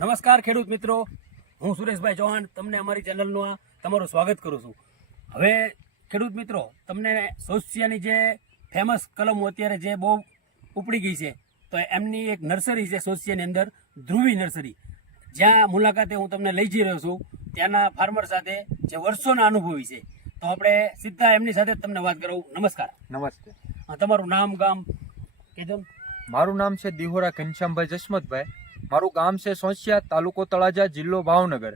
નમસ્કાર ખેડૂત મિત્રો. હું સુરેશભાઈ ચૌહાણ તમને અમારી ચેનલનું તમારું સ્વાગત કરું છું. હવે ખેડૂત મિત્રો તમને સોશિયાની જે ફેમસ કલમો અત્યારે જે બહુ ઉપડી ગઈ છે તો એમની એક નર્સરી છે સોશિયાની અંદર ધ્રુવી નર્સરી જ્યાં મુલાકાતે હું તમને લઈ જઈ રહ્યો છું. ત્યાંના ફાર્મર સાથે જે વર્ષોના અનુભવી છે. તો આપણે સીધા એમની સાથે તમને વાત કરું નમસ્કાર. નમસ્તે. તમારું નામ ગામ કહેજો મારું નામ છે દિહોરા ઘનશ્યામભાઈ જસમતભાઈ. મારું ગામ છે સોંસિયા, તાલુકો તળાજા, જિલ્લો ભાવનગર.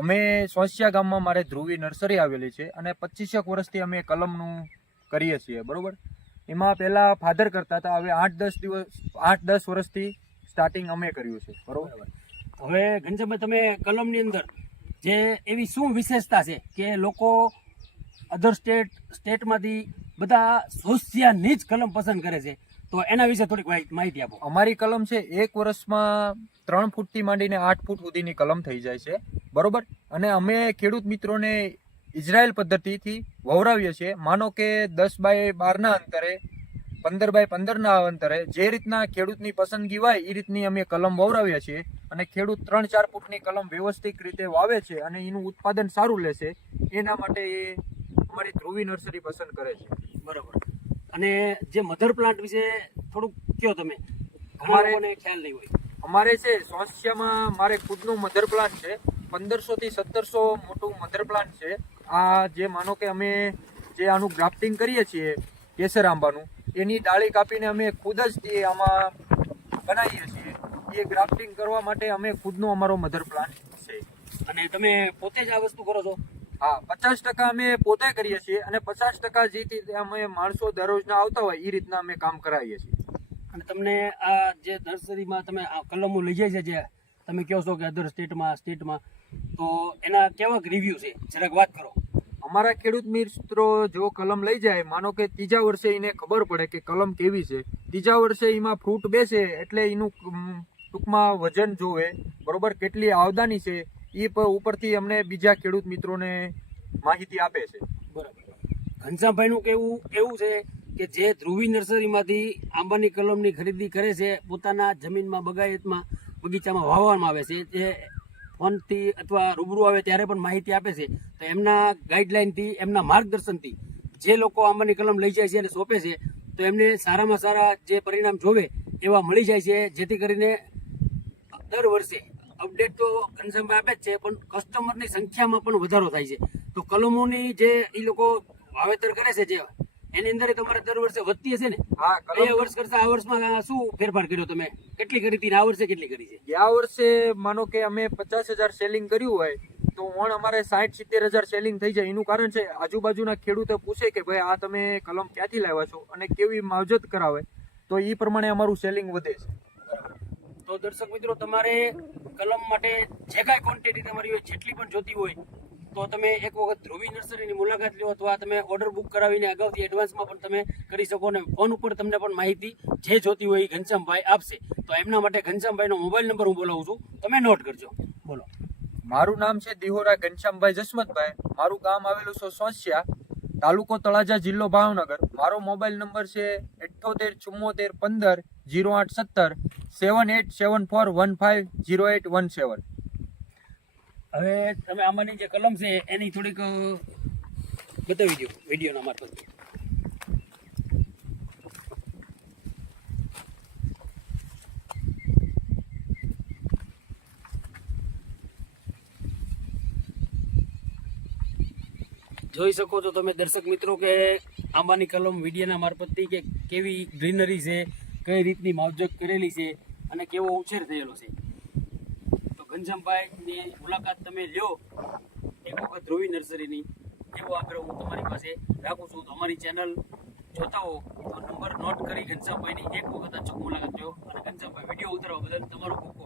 અમે સોંસિયા ગામમાં, મારે ધ્રુવી નર્સરી આવેલી છે અને પચીસેક વર્ષથી અમે કલમનું કરીએ છીએ, બરાબર? એમાં પહેલાં ફાધર કરતા હતા, હવે આઠ દસ દિવસ, આઠ દસ વર્ષથી સ્ટાર્ટિંગ અમે કર્યું છે, બરોબર? હવે ઘનશ્યામભાઈ, તમે કલમની અંદર જે એવી શું વિશેષતા છે કે લોકો અધર સ્ટેટ સ્ટેટમાંથી બધા સોસિયાની જ કલમ પસંદ કરે છે? તો એના વિશે થોડીક માહિ- માહિતી આપો. અમારી કલમ છે એક વર્ષમાં ત્રણ ફૂટથી માંડીને આઠ ફૂટ સુધીની કલમ થઈ જાય છે. બરોબર? અને અમે ખેડૂત મિત્રોને ઇઝરાયલ પદ્ધતિથી વવરાવીએ છીએ. માનો કે દસ બાય બારના અંતરે પંદર બાય પંદરના અંતરે જે રીતના ખેડૂતની પસંદગી હોય એ રીતની અમે કલમ વવરાવીએ છીએ. અને ખેડૂત ત્રણ ચાર ફૂટની કલમ વ્યવસ્થિત રીતે વાવે છે અને એનું ઉત્પાદન સારું લે છે એના માટે એ અમારી ધ્રુવી નર્સરી પસંદ કરે છે. બરોબર. અને જે મધર પ્લાન્ટ વિશે થોડુંક કયો તમે? અમારે- ખ્યાલ નહીં હોય. અમારે છે સ્વાસ્થ્યમાં મારે ખુદનું મધર પ્લાન્ટ છે. પંદરસો થી સત્તરસો મોટું મધર પ્લાન્ટ છે. આ જે માનો કે અમે જે આનું ગ્રાફ્ટિંગ કરીએ છીએ કેસર આંબાનું એની ડાળી કાપીને અમે ખુદ જ તે આમાં બનાવીએ છીએ. એ ગ્રાફ્ટિંગ કરવા માટે અમે ખુદનો અમારો મધર પ્લાન્ટ છે. અને તમે પોતે જ આ વસ્તુ કરો છો? હા પચાસ ટકા અમે પોતે કરીએ છીએ અને પચાસ ટકા જે અમે માણસો દરરોજના આવતા હોય એ રીતના અમે કામ કરાવીએ છીએ. અને તમને આ જે નર્સરીમાં તમે આ કલમો લઈ જાય છે જે તમે કહો છો કે અધર સ્ટેટમાં સ્ટેટમાં તો એના કેવાક રિવ્યુ છે? જરાક વાત કરો. અમારા ખેડૂત મિત્રો જો કલમ લઈ જાય માનો કે ત્રીજા વર્ષે એને ખબર પડે કે કલમ કેવી છે. ત્રીજા વર્ષે એમાં ફ્રૂટ બેસે એટલે એનું ટૂંકમાં વજન જોવે બરોબર કેટલી આવદાની છે એ ઉપરથી અમને બીજા ખેડૂત મિત્રોને માહિતી આપે છે. બરાબર. ઘનશ્યામભાઈનું કેવું એવું છે કે જે ધ્રુવી નર્સરીમાંથી આંબાની કલમની ખરીદી કરે છે, પોતાના જમીનમાં, બગાયતમાં, બગીચામાં વાવવામાં આવે છે, જે ફોનથી અથવા રૂબરૂ આવે ત્યારે પણ માહિતી આપે છે, તો એમના ગાઈડલાઇનથી એમના માર્ગદર્શનથી જે લોકો આંબાની કલમ લઈ જાય છે અને સોંપે છે, તો એમને સારામાં સારા જે પરિણામ જોવે એવા મળી જાય છે, જેથી કરીને દર વર્ષે અપડેટ તો ઘનશ્યામભાઈ આપે જ છે પણ કસ્ટમરની સંખ્યામાં પણ વધારો થાય છે. તો કલમોની જે એ લોકો વાવેતર કરે છે જે એની અંદર તમારે દર વર્ષે વધતી હશે ને? હા કલમ વર્ષ કરતા આ વર્ષમાં શું ફેરફાર કર્યો તમે? કેટલી કરી હતી આ વર્ષે કેટલી કરી છે? ગયા વર્ષે માનો કે અમે પચાસ હજાર સેલિંગ કર્યું હોય તો વણ અમારે સાઠ સિત્તેર હજાર સેલિંગ થઈ જાય. એનું કારણ છે આજુબાજુના ખેડૂતો પૂછે કે ભાઈ આ તમે કલમ ક્યાંથી લાવ્યા છો? અને કેવી માવજત કરાવે? તો એ પ્રમાણે અમારું સેલિંગ વધે છે. તો દર્શક મિત્રો, તમારે કલમ માટે જે કાંઈ ક્વોન્ટિટી તમારી હોય, જેટલી પણ જોતી હોય, તો તમે એક વખત ધ્રુવી નર્સરીની મુલાકાત લો અથવા તમે ઓર્ડર બુક કરાવીને અગાઉથી એડવાન્સમાં પણ તમે કરી શકો ને ફોન ઉપર તમને પણ માહિતી જે જોતી હોય એ ઘનશ્યામભાઈ આપશે. તો એમના માટે ઘનશ્યામભાઈનો મોબાઈલ નંબર હું બોલાવું છું. તમે નોટ કરજો. બોલો. મારું નામ છે દિહોરા ઘનશ્યામભાઈ જસમતભાઈ. મારું ગામ આવેલું છે સોસિયા, તાલુકો તળાજા, જિલ્લો ભાવનગર. મારો મોબાઈલ નંબર છે અઠ્ઠોતેર ચુમ્મોતેર પંદર જીરો આઠ સત્તર. Seven eight seven four one five zero eight one seven હવે તમે આમાંની જે કલમ છે, એની થોડીક બતાવી દો વિડીયોના મારફત. જોઈ શકો છો તમે દર્શક મિત્રો કે આંબાની કલમ વિડીયોના મારફતથી કે કેવી ગ્રીનરી છે કઈ રીતની માવજત કરેલી છે અને કેવો ઉછેર થયેલો છે. તો ઘનશ્યામભાઈની મુલાકાત તમે લ્યો. એક વખત ધ્રુવી નર્સરીની. એવો આગ્રહ હું તમારી પાસે રાખું છું. તો અમારી ચેનલ જોતા હો તો નંબર નોટ કરી ઘનશ્યામભાઈની એક વખત અચૂક મુલાકાત લ્યો અને ઘનશ્યામભાઈ વીડિયો ઉતારવા બદલ તમારો ખૂબ